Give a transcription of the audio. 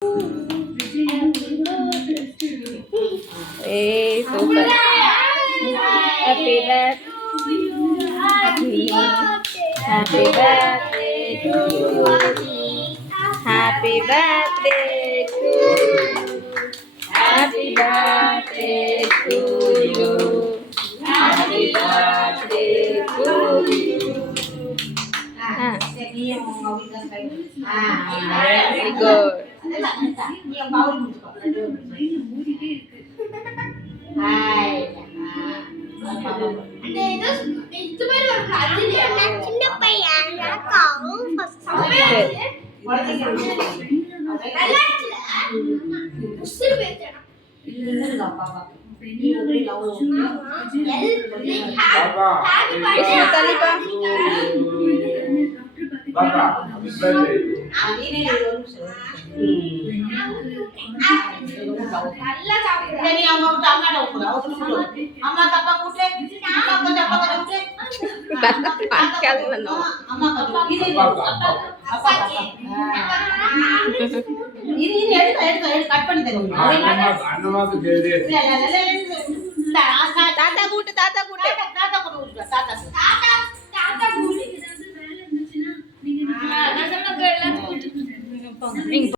Hey, super. Happy birthday. Happy birthday to you. Happy birthday to you. Happy birthday to you. Happy birthday to you. Very good. சின்ன பையன் எனக்காகவும் தாத்தா கூட்டு